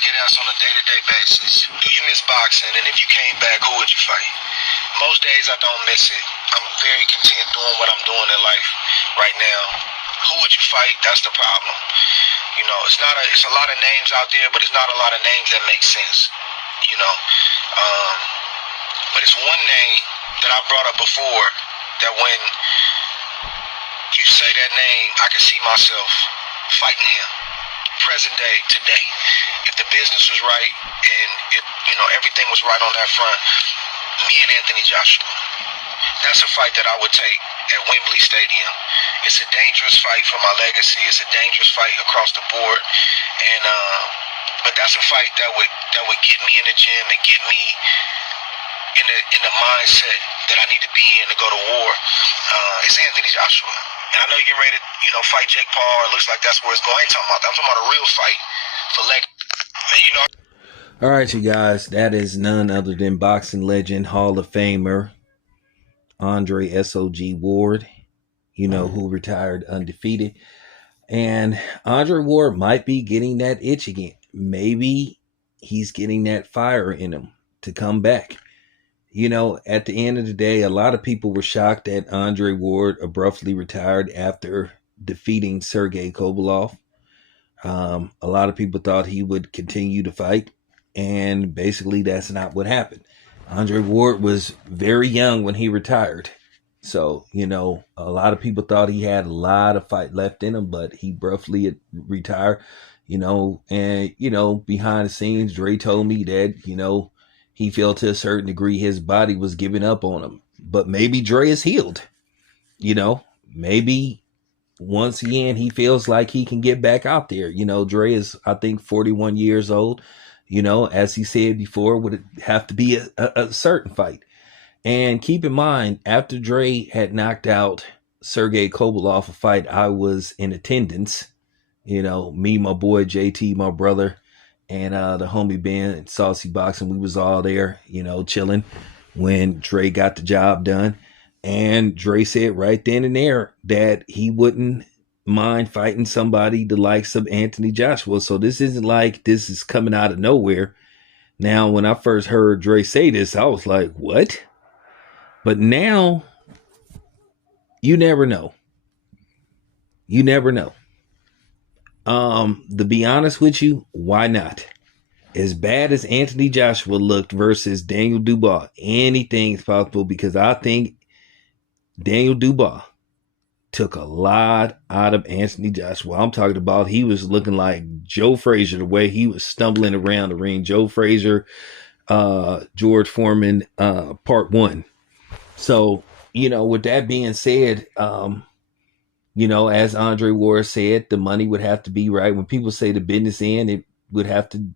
get asked on a day-to-day basis, do you miss boxing? And if you came back, who would you fight? Most days I don't miss it. I'm very content doing what I'm doing in life right now. Who would you fight? That's the problem. You know, it's a lot of names out there, but it's not a lot of names that make sense. You know, but it's one name that I brought up before that when you say that name, I can see myself fighting him. Present day, today. If the business was right and everything was right on that front, me and Anthony Joshua. That's a fight that I would take at Wembley Stadium. It's a dangerous fight for my legacy. It's a dangerous fight across the board, and but that's a fight that would get me in the gym and get me in the mindset that I need to be in to go to war. It's Anthony Joshua, and I know you're getting ready to fight Jake Paul. It looks like that's where it's going. I ain't talking about that. I'm talking about a real fight for legacy. All right, you guys, that is none other than boxing legend, Hall of Famer, Andre S.O.G. Ward, who retired undefeated. And Andre Ward might be getting that itch again. Maybe he's getting that fire in him to come back. At the end of the day, a lot of people were shocked that Andre Ward abruptly retired after defeating Sergey Kovalev. A lot of people thought he would continue to fight, and basically that's not what happened. Andre Ward was very young when he retired. So, a lot of people thought he had a lot of fight left in him, but he abruptly retired, and, behind the scenes, Dre told me that, he felt to a certain degree his body was giving up on him. But maybe Dre is healed. Maybe once again he feels like he can get back out there. Dre is, I think, 41 years old. As he said before, would have to be a certain fight. And keep in mind, after Dre had knocked out Sergey Kovalev a fight, I was in attendance. Me, my boy JT, my brother, and the homie Ben, Saucy Boxing, we was all there, chilling when Dre got the job done. And Dre said right then and there that he wouldn't mind fighting somebody the likes of Anthony Joshua. So this isn't like this is coming out of nowhere. Now, when I first heard Dre say this, I was like, what? But now, you never know. You never know. To be honest with you, why not? As bad as Anthony Joshua looked versus Daniel Dubois, anything's possible, because I think Daniel Dubois took a lot out of Anthony Joshua. I'm talking about he was looking like Joe Frazier, the way he was stumbling around the ring. Joe Frazier, George Foreman, part one. So, with that being said, as Andre Ward said, the money would have to be right. When people say the business end, it would have to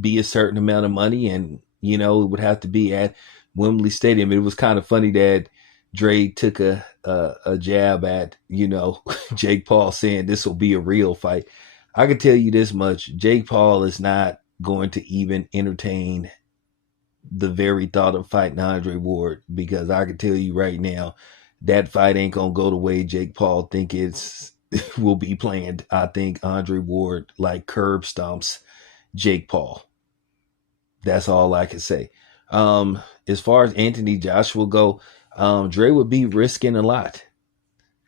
be a certain amount of money, and, it would have to be at Wembley Stadium. It was kind of funny that Dre took a jab at, Jake Paul, saying this will be a real fight. I can tell you this much. Jake Paul is not going to even entertain the very thought of fighting Andre Ward, because I can tell you right now, that fight ain't gonna go the way Jake Paul think will be planned. I think Andre Ward curb stomps Jake Paul. That's all I can say. As far as Anthony Joshua go, Dre would be risking a lot.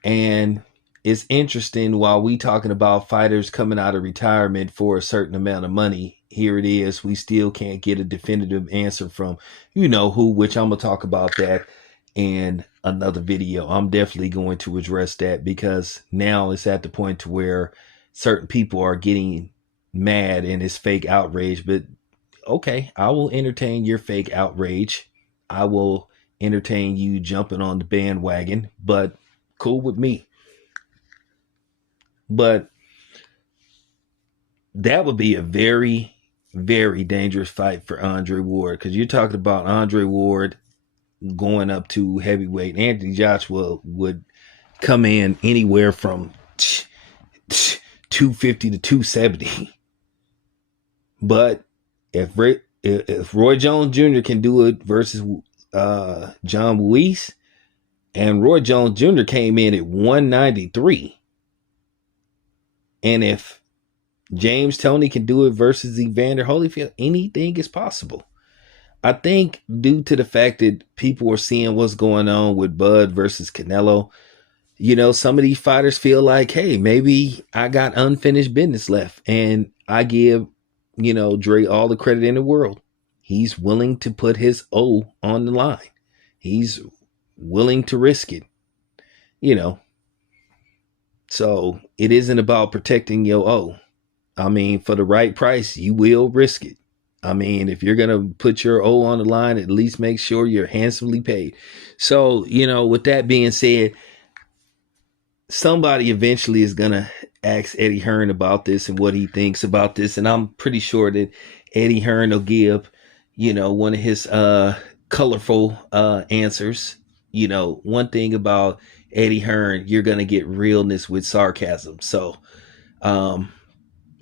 And it's interesting, while we talking about fighters coming out of retirement for a certain amount of money, here it is, we still can't get a definitive answer from who, which I'm going to talk about that in another video. I'm definitely going to address that, because now it's at the point to where certain people are getting mad and it's fake outrage. But okay, I will entertain your fake outrage. I will entertain you jumping on the bandwagon, but cool with me. But that would be a very, very dangerous fight for Andre Ward, because you're talking about Andre Ward going up to heavyweight. Anthony Joshua would come in anywhere from 250 to 270. But if Roy Jones Jr. can do it versus John Ruiz, and Roy Jones Jr. came in at 193, and if James Toney can do it versus Evander Holyfield. Anything is possible. I think due to the fact that people are seeing what's going on with Bud versus Canelo, some of these fighters feel like, hey, maybe I got unfinished business left. And I give, Dre all the credit in the world. He's willing to put his O on the line. He's willing to risk it, So it isn't about protecting your O. I mean, for the right price, you will risk it. I mean, if you're going to put your O on the line, at least make sure you're handsomely paid. So, with that being said, somebody eventually is going to ask Eddie Hearn about this and what he thinks about this. And I'm pretty sure that Eddie Hearn will give, one of his colorful answers. One thing about Eddie Hearn, you're going to get realness with sarcasm. So,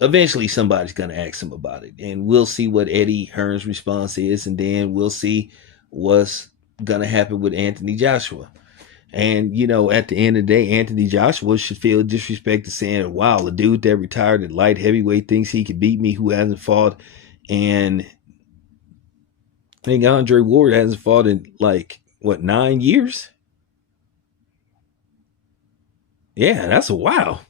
eventually somebody's going to ask him about it, and we'll see what Eddie Hearn's response is. And then we'll see what's going to happen with Anthony Joshua. And, at the end of the day, Anthony Joshua should feel disrespected saying, wow, the dude that retired at light heavyweight thinks he can beat me who hasn't fought. And I think Andre Ward hasn't fought in 9 years? Yeah, that's a wow.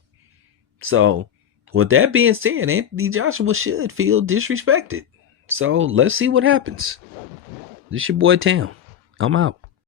So with that being said, Anthony Joshua should feel disrespected. So let's see what happens. This your boy Tam. I'm out.